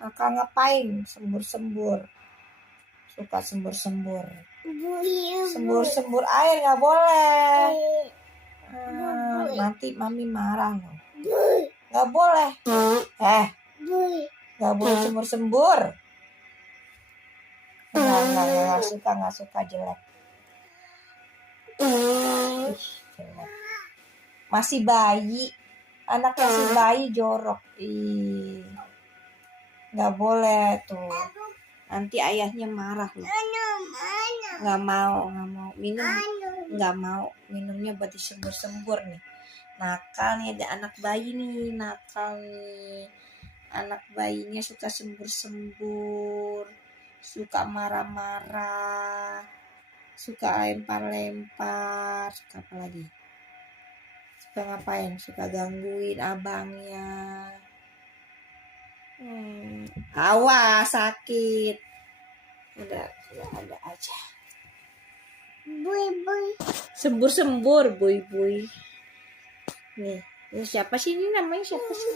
Kakak ngapain? Sembur-sembur. Suka sembur-sembur. Sembur-sembur air nggak boleh. Nanti mami marah loh. Nggak boleh. Nggak boleh sembur-sembur. Nggak suka jelek. Jelek. Masih bayi. Anak masih bayi jorok. Nggak boleh tuh. Nanti ayahnya marah loh. Nggak mau minum. Nggak mau minumnya buat disembur-sembur nih. Nakal nih, ada anak bayi nih, nakal nih. Anak bayinya suka sembur-sembur, suka marah-marah, suka lempar-lempar, suka apa lagi? Suka ngapain? Suka gangguin abangnya. Awas sakit. Udah ada aja. Bui. Sembur-sembur, bui. Nih, ini siapa sih ini namanya siapa sih?